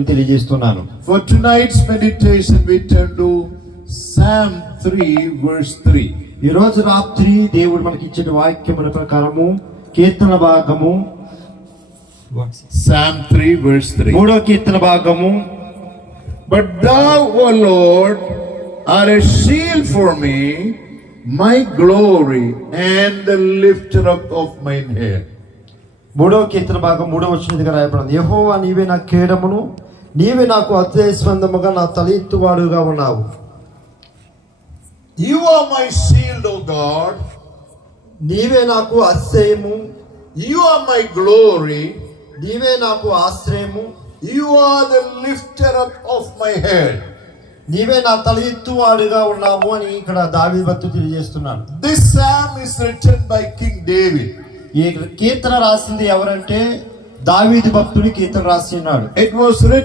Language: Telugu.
తెలియజేస్తున్నాను. For tonight's meditation we turn to Psalm 3 verse 3. ఈ రోజు రాత్రి దేవుడు మనకి ఇచ్చిన వాక్యముల ప్రకారము కీర్తన భాగము Psalm 3 verse 3. మూడో కీర్తన భాగము. But thou, O Lord, are a shield for me, my glory and the lifter up of mine head. మూడో కీర్తన భాగం మూడో వచనంగా రాయబడింది. యెహోవా నీవే నా కేడమును, నీవే నాకు అతిశయస్పందముగా నా తలెత్తువాడుగా ఉన్నావు. You are my shield, O God. నీవే నాకు అతిశయము. You are my glory. నీవే నాకు ఆశ్రయము. You are the lifter up of my head. నీవే నా తలెత్తువాడుగా ఉన్నావు అని ఇక్కడ దావీదు భక్తుడు తెలియజేస్తున్నాడు. This psalm is written by King David. ఈ కీర్తన రాసింది ఎవరంటే దావీదు భక్తుడు కీర్తన రాసి ఉన్నాడు. It was written